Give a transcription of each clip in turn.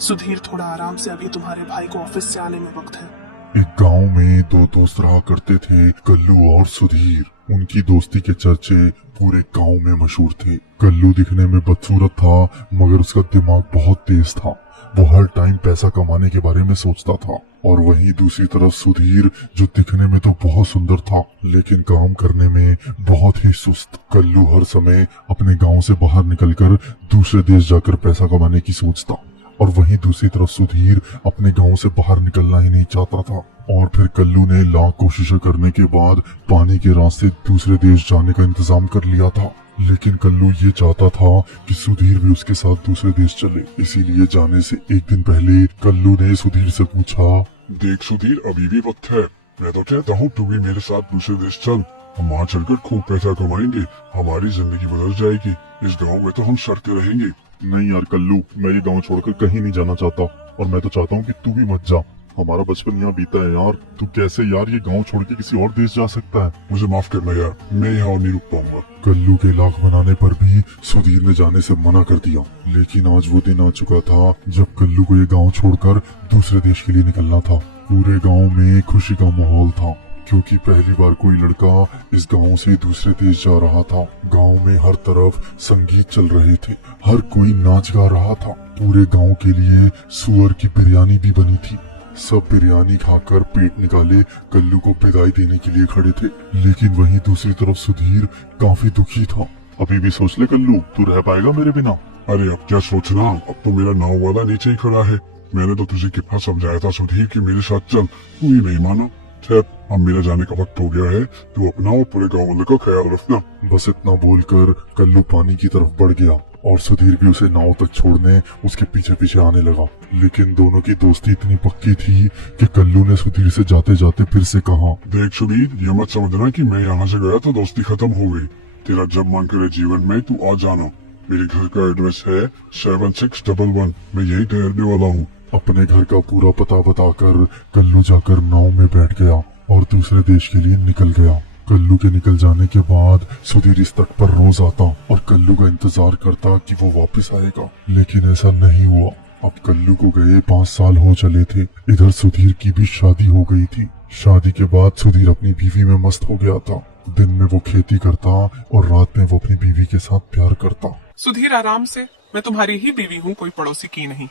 सुधीर थोड़ा आराम से, अभी तुम्हारे भाई को ऑफिस से आने में वक्त है। एक गांव में दो दोस्त रहा करते थे, कल्लू और सुधीर। उनकी दोस्ती के चर्चे पूरे गांव में मशहूर थे। कल्लू दिखने में बदसूरत था, मगर उसका दिमाग बहुत तेज था। वो हर टाइम पैसा कमाने के बारे में सोचता था। और वहीं दूसरी तरफ सुधीर, जो दिखने में तो बहुत सुंदर था, लेकिन काम करने में बहुत ही सुस्त। कल्लू हर समय अपने गांव से बाहर निकलकर दूसरे देश जाकर पैसा कमाने की सोचता, और वहीं दूसरी तरफ सुधीर अपने गांव से बाहर निकलना ही नहीं चाहता था। और फिर कल्लू ने लाख कोशिशें करने के बाद पानी के रास्ते दूसरे देश जाने का इंतजाम कर लिया था। लेकिन कल्लू ये चाहता था कि सुधीर भी उसके साथ दूसरे देश चले। इसीलिए जाने से एक दिन पहले कल्लू ने सुधीर से पूछा, देख सुधीर, अभी भी वक्त है। मैं तो कहता हूँ तू भी मेरे साथ दूसरे देश चल। हम वहाँ चलकर खूब पैसा कमाएंगे, हमारी जिंदगी बदल जाएगी। इस गाँव में तो हम सड़ते रहेंगे। नहीं यार कल्लू, मैं ये गांव छोड़कर कहीं नहीं जाना चाहता, और मैं तो चाहता हूँ कि तू भी मत जा। हमारा बचपन यहाँ बीता है यार। तू कैसे यार ये गांव छोड़ के किसी और देश जा सकता है? मुझे माफ करना यार, मैं यहाँ नहीं रुक पाऊंगा। कल्लू के लाख बनाने पर भी सुधीर ने जाने से मना कर दिया। लेकिन आज वो दिन आ चुका था जब कल्लू को ये गांव छोड़कर दूसरे देश के लिए निकलना था। पूरे गांव में खुशी का माहौल था, क्योंकि पहली बार कोई लड़का इस गांव से दूसरे देश जा रहा था। गांव में हर तरफ संगीत चल रहे थे, हर कोई नाच गा रहा था। पूरे गांव के लिए सुअर की बिरयानी भी बनी थी। सब बिरयानी खाकर पेट निकाले कल्लू को विदाई देने के लिए खड़े थे। लेकिन वहीं दूसरी तरफ सुधीर काफी दुखी था। अभी भी सोच ले कल्लू, तू रह पाएगा मेरे बिना? अरे अब क्या सोचना, अब तो मेरा नाव वाला नीचे ही खड़ा है। मैंने तो तुझे कितना समझाया था सुधीर कि मेरे साथ चल, तू ही नहीं माना। खैर, अब मेरा जाने का वक्त हो गया है। तू अपना और पूरे गाँव वाले का ख्याल रखना। बस इतना बोलकर कल्लू पानी की तरफ बढ़ गया, और सुधीर भी उसे नाव तक छोड़ने उसके पीछे पीछे आने लगा। लेकिन दोनों की दोस्ती इतनी पक्की थी कि कल्लू ने सुधीर से जाते जाते फिर से कहा, देख सुधीर, ये मत समझना कि मैं यहाँ से गया तो दोस्ती खत्म हो गई। तेरा जब मन करे जीवन में तू आ जाना। मेरे घर का एड्रेस है 7611। मैं यही ठहरने वाला हूँ। अपने घर का पूरा पता बताकर कल्लू जाकर नाव में बैठ गया और दूसरे देश के लिए निकल गया। कल्लू के निकल जाने के बाद सुधीर इस तट पर रोज आता और कल्लू का इंतजार करता कि वो वापस आएगा। लेकिन ऐसा नहीं हुआ। अब कल्लू को गए 5 साल हो चले थे। इधर सुधीर की भी शादी हो गई थी। शादी के बाद सुधीर अपनी बीवी में मस्त हो गया था। दिन में वो खेती करता और रात में वो अपनी बीवी के साथ प्यार करता। सुधीर आराम से, मैं तुम्हारी ही बीवी हूँ, कोई पड़ोसी की नहीं।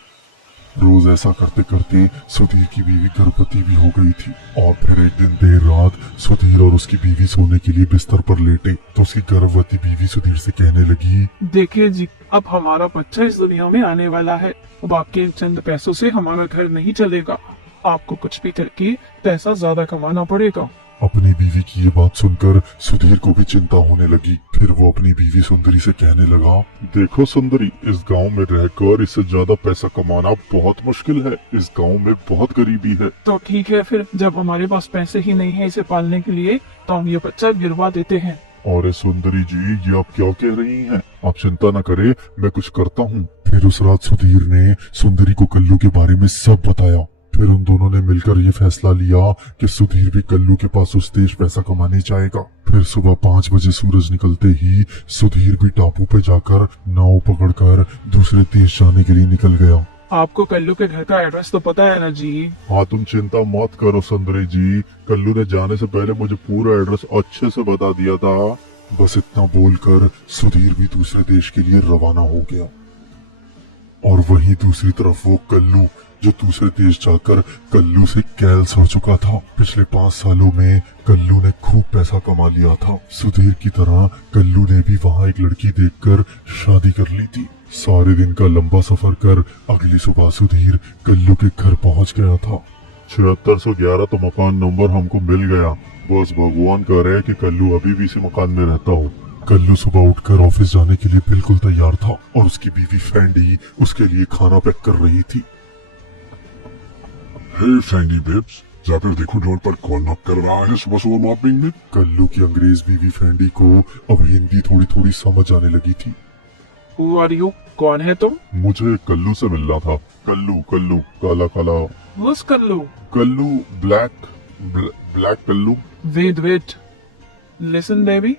रोज ऐसा करते करते सुधीर की बीवी गर्भवती भी हो गई थी। और फिर एक दिन देर रात सुधीर और उसकी बीवी सोने के लिए बिस्तर पर लेटे तो उसकी गर्भवती बीवी सुधीर से कहने लगी, देखिए जी, अब हमारा बच्चा इस दुनिया में आने वाला है। अब आपके चंद पैसों से हमारा घर नहीं चलेगा। आपको कुछ भी करके पैसा ज्यादा कमाना पड़ेगा। अपनी बीवी की ये बात सुनकर सुधीर को भी चिंता होने लगी। फिर वो अपनी बीवी सुंदरी से कहने लगा, देखो सुंदरी, इस गांव में रहकर इससे ज्यादा पैसा कमाना बहुत मुश्किल है। इस गांव में बहुत गरीबी है। तो ठीक है, फिर जब हमारे पास पैसे ही नहीं है इसे पालने के लिए, तो हम ये बच्चा गिरवा देते हैं। और सुंदरी जी, ये आप क्या कह रही हैं? आप चिंता न करें, मैं कुछ करता हूँ। फिर उस रात सुधीर ने सुंदरी को कल्लू के बारे में सब बताया। फिर उन दोनों ने मिलकर ये फैसला लिया कि सुधीर भी कल्लू के पास उस देश पैसा कमाने जाएगा। फिर सुबह 5 बजे सूरज निकलते ही सुधीर भी टापू पे जाकर नाव पकड़कर दूसरे देश जाने के लिए निकल गया। आपको कल्लू के घर का एड्रेस तो पता है ना जी? हाँ, तुम चिंता मत करो सुंदरी जी, कल्लू ने जाने से पहले मुझे पूरा एड्रेस अच्छे से बता दिया था। बस इतना बोलकर सुधीर भी दूसरे देश के लिए रवाना हो गया। और वहीं दूसरी तरफ वो कल्लू, जो दूसरे देश जाकर कल्लू से कैल्स हो चुका था। पिछले 5 सालों में कल्लू ने खूब पैसा कमा लिया था। सुधीर की तरह कल्लू ने भी वहाँ एक लड़की देखकर शादी कर ली थी। सारे दिन का लंबा सफर कर अगली सुबह सुधीर कल्लू के घर पहुँच गया था। 7611 तो मकान नंबर हमको मिल गया। बस भगवान कह रहे कि कल्लू अभी भी इसी मकान में रहता हो। कल्लू सुबह उठकर ऑफिस जाने के लिए बिल्कुल तैयार था और उसकी बीवी फैंडी उसके लिए खाना पैक कर रही थी। हे फैंडी बेब्स, जाकर देखो डोर पर कौन नॉक कर रहा है सुबह सुबह मॉर्निंग में। कल्लू की अंग्रेज बीवी फैंडी को अब हिंदी थोड़ी थोड़ी समझ आने लगी थी। Who are you? कौन है तुम? मुझे कल्लू से मिलना था। कल्लू कल्लू काला काला। Who's Kallu? Kallu black Kallu. Wait, listen baby,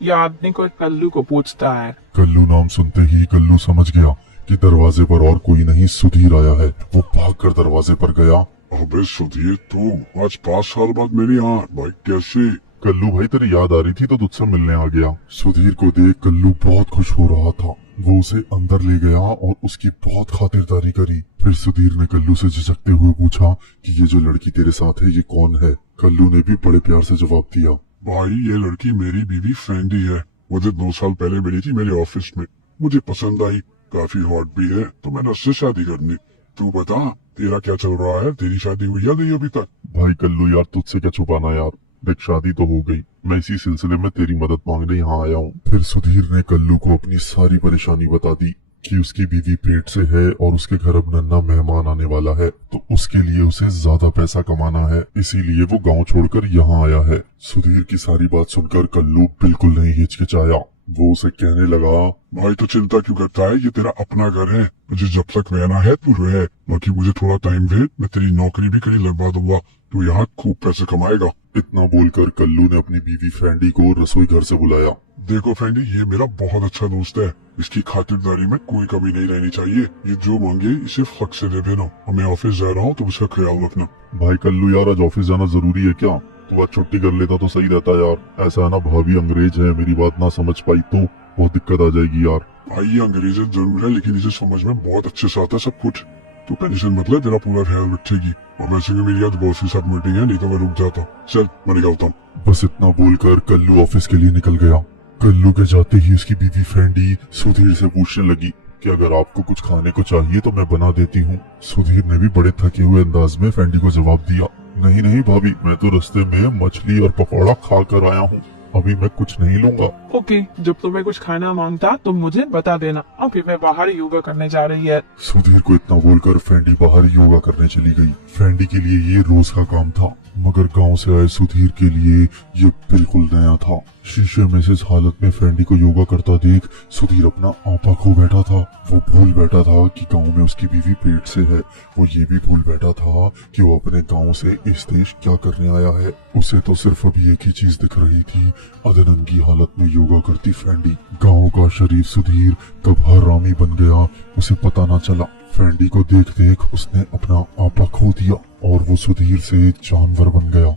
ये आदमी को कल्लू को पूछता है। कल्लू नाम सुनते ही कल्लू समझ गया कि दरवाजे पर और कोई नहीं सुधीर आया है। वो भागकर दरवाजे पर गया। अबे सुधीर, तुम आज 5 साल बाद मेरे यहाँ भाई, कैसे? कल्लू भाई तेरी याद आ रही थी तो तुझसे मिलने आ गया। सुधीर को देख कल्लू बहुत खुश हो रहा था। वो उसे अंदर ले गया और उसकी बहुत खातिरदारी करी। फिर सुधीर ने कल्लू से झिझकते हुए पूछा कि ये जो लड़की तेरे साथ है ये कौन है। कल्लू ने भी बड़े प्यार से जवाब दिया, भाई ये लड़की मेरी बीवी फ्रेंडी है। मुझे 2 साल पहले मिली थी मेरे ऑफिस में। मुझे पसंद आई, काफी हॉट भी है, तो मैंने उससे शादी करनी। तू बता तेरा क्या चल रहा है? तेरी शादी हुई या नहीं अभी तक? भाई कल्लू यार तुझसे क्या छुपाना यार, देख शादी तो हो गई, मैं इसी सिलसिले में तेरी मदद मांगने यहाँ आया हूँ। फिर सुधीर ने कल्लू को अपनी सारी परेशानी बता दी कि उसकी बीवी पेट से है और उसके घर अब नन्हा मेहमान आने वाला है, तो उसके लिए उसे ज्यादा पैसा कमाना है, इसीलिए वो गांव छोड़कर यहाँ आया है। सुधीर की सारी बात सुनकर कल्लू बिल्कुल नहीं हिचकिचाया। वो उसे कहने लगा, भाई तो चिंता क्यों करता है? ये तेरा अपना घर है, मुझे जब तक रहना है तू रह। बाकी मुझे थोड़ा टाइम दे, मैं तेरी नौकरी भी कहीं लगवा दूंगा, तू यहाँ खूब पैसे कमाएगा। इतना बोलकर कल्लू ने अपनी बीवी फ्रेंडी को रसोई घर से बुलाया। देखो फ्रेंडी, ये मेरा बहुत अच्छा दोस्त है, इसकी खातिरदारी में कोई कमी नहीं रहनी चाहिए। ये जो मांगे इसे हक से दे देना। मैं ऑफिस जा रहा हूँ तो उसका ख्याल रखना। भाई कल्लू यार आज ऑफिस जाना जरूरी है क्या? तू आज छुट्टी कर लेता तो सही रहता यार। ऐसा है ना, भाभी अंग्रेज है, मेरी बात ना समझ पाई तो बहुत दिक्कत आ जाएगी यार। भाई ये अंग्रेजी जरूर है, लेकिन इसे समझ में बहुत अच्छे से आता है सब कुछ। तू टेंशन मत ले, तेरा पूरा ख्याल रखेगी। और वैसे भी मेरी आज बॉस के साथ मीटिंग है, नहीं तो मैं रुक जाता। चल मैं निकलता हूँ। बस इतना बोलकर कल्लू ऑफिस के लिए निकल गया। कल्लू के जाते ही उसकी बीवी फ्रेंडी सुधीर से पूछने लगी कि अगर आपको कुछ खाने को चाहिए तो मैं बना देती हूँ। सुधीर ने भी बड़े थके हुए अंदाज में फ्रेंडी को जवाब दिया, नहीं नहीं भाभी, मैं तो रास्ते में मछली और पकौड़ा खा कर आया हूँ, अभी मैं कुछ नहीं लूंगा। ओके, जब तुम्हें कुछ खाना मांगता तो मुझे बता देना। अभी मैं बाहर योगा करने जा रही है। सुधीर को इतना बोलकर फ्रेंडी बाहर योगा करने चली गई। फ्रेंडी के लिए ये रोज का काम था, मगर गांव से आए सुधीर के लिए ये बिल्कुल नया था। शीशे में से इस हालत में फ्रेंडी को योगा करता देख सुधीर अपना आपा खो बैठा था। वो भूल बैठा था कि गांव में उसकी बीवी पेट से है। वो ये भी भूल बैठा था कि वो अपने गांव से इस देश क्या करने आया है। उसे तो सिर्फ अभी एक ही चीज दिख रही थी, अधनंगी हालत में योगा करती फ्रेंडी। गांव का शरीफ सुधीर कब हरामी बन गया उसे पता ना चला। फ्रेंडी को देख देख उसने अपना आपा खो दिया और वो सुधीर से जानवर बन गया।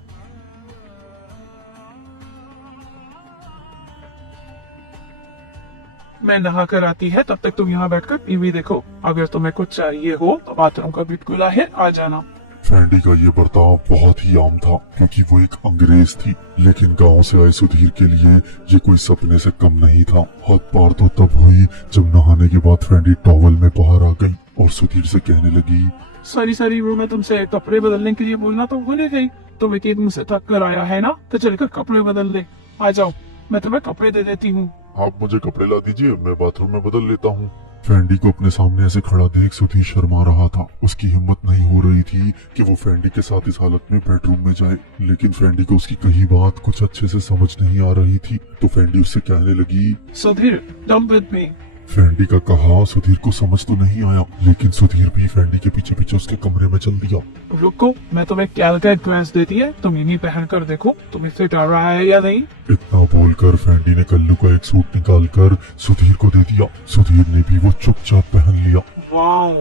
मैं नहा कर आती है, तब तक तुम यहाँ बैठकर टीवी देखो। अगर तुम्हें कुछ चाहिए हो तो बाथरूम का भी खुला है, आ जाना। फ्रेंडी का ये बर्ताव बहुत ही आम था क्योंकि वो एक अंग्रेज थी, लेकिन गांव से आए सुधीर के लिए ये कोई सपने से कम नहीं था। हद पार तो तब हुई जब नहाने के बाद फ्रेंडी टॉवल में बाहर आ गई और सुधीर से कहने लगी, सारी वो मैं तुमसे कपड़े बदलने के लिए बोलना तो भूल ही गई। तुम एक तुमसे थक कर आया है ना, तो चलकर कपड़े बदल दे। आ जाओ, मैं तुम्हें कपड़े दे देती हूँ। आप मुझे कपड़े ला दीजिए, मैं बाथरूम में बदल लेता हूँ। फ्रेंडी को अपने सामने ऐसे खड़ा देख सुधीर शर्मा रहा था। उसकी हिम्मत नहीं हो रही थी कि वो फ्रेंडी के साथ इस हालत में बेडरूम में जाए, लेकिन फ्रेंडी को उसकी कही बात कुछ अच्छे से समझ नहीं आ रही थी। तो फ्रेंडी उससे कहने लगी, सुधीर कम विद मी। फ्रेंडी का कहा सुधीर को समझ तो नहीं आया, लेकिन सुधीर भी फ्रेंडी के पीछे पीछे उसके कमरे में चल दिया। रुको, मैं तुम्हें कैलकट ड्रेस देती है, तुम इन्हीं पहन कर देखो तुम्हें फिट आ रहा है या नहीं। इतना बोलकर फ्रेंडी ने कल्लू का एक सूट निकालकर सुधीर को दे दिया। सुधीर ने भी वो चुपचाप पहन लिया। Wow,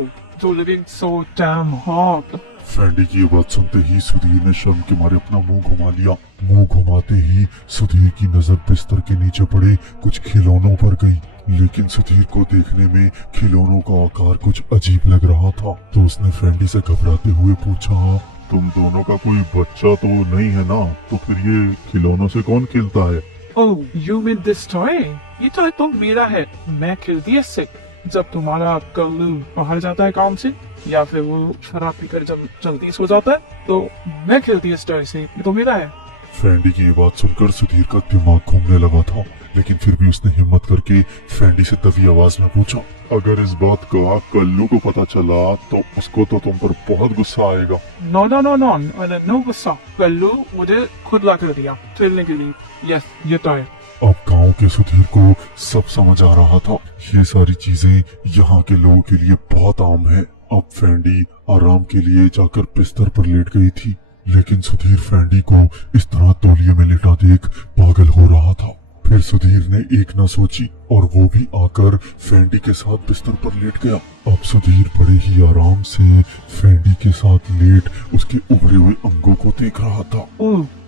you looking so damn hot. फ्रेंडी की ये बात सुनते ही सुधीर ने शर्म के मारे अपना मुंह घुमा लिया। मुंह घुमाते ही सुधीर की नजर बिस्तर के नीचे पड़े कुछ खिलौनों पर गई, लेकिन सुधीर को देखने में खिलौनों का आकार कुछ अजीब लग रहा था। तो उसने फ्रेंडी से घबराते हुए पूछा, तुम दोनों का कोई बच्चा तो नहीं है ना? तो फिर ये खिलौनों से कौन खेलता है? ओह, यू मीन दिस टॉय? ये टॉय तो मेरा है, मैं खेलती है इससे। जब तुम्हारा कल्लू बाहर जाता है काम से या फिर वो शराब पीकर जब जल्दी सो जाता है तो मैं खेलती है इस टॉय से, ये तो मेरा है। फ्रेंडी की ये बात सुनकर सुधीर का दिमाग घूमने लगा था, लेकिन फिर भी उसने हिम्मत करके फ्रेंडी से दबी आवाज में पूछा, अगर इस बात का कल्लू को पता चला तो उसको तो तुम पर बहुत गुस्सा आएगा। No no no no, no गुस्सा। कल्लू मुझे खुद ला कर दिया खेलने के लिए। यस, ये टॉय। अब गांव के सुधीर को सब समझ आ रहा था। ये सारी चीजें यहाँ के लोगों के लिए बहुत आम है। अब फ्रेंडी आराम के लिए जाकर बिस्तर पर लेट गई थी, लेकिन सुधीर फ्रेंडी को इस तरह तौलिए में लेटा देख पागल हो रहा था। फिर सुधीर ने एक ना सोची और वो भी आकर फेंडी के साथ बिस्तर पर लेट गया। अब सुधीर बड़े ही आराम से फेंडी के साथ लेट उसके उभरे हुए अंगों को देख रहा था।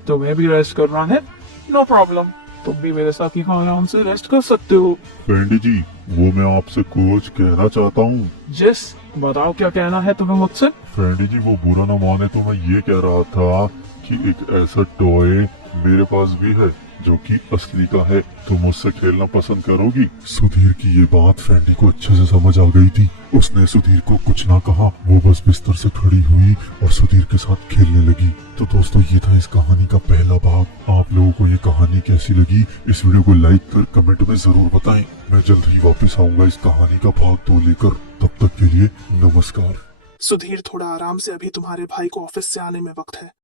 तुम्हें भी रेस्ट करना है? नो प्रॉब्लम, तुम भी मेरे साथ यहाँ आराम से रेस्ट कर सकते हो। फेंडी जी, वो मैं आपसे कुछ कहना चाहता हूँ। जिस बताओ क्या कहना है तुम्हें मुझसे। फेंडी जी, वो बुरा ना माने तो मैं ये कह रहा था कि एक ऐसा टॉय मेरे पास भी है जो कि असली का है। तुम उससे खेलना पसंद करोगी? सुधीर की ये बात फेंडी को अच्छे से समझ आ गई थी। उसने सुधीर को कुछ ना कहा, वो बस बिस्तर से खड़ी हुई और सुधीर के साथ खेलने लगी। तो दोस्तों, ये था इस कहानी का पहला भाग। आप लोगों को ये कहानी कैसी लगी, इस वीडियो को लाइक कर कमेंट में जरूर बताएं। मैं जल्द ही वापस आऊंगा इस कहानी का भाग 2 लेकर। तब तक के लिए नमस्कार। सुधीर, थोड़ा आराम से, अभी तुम्हारे भाई को ऑफिस से आने में वक्त है।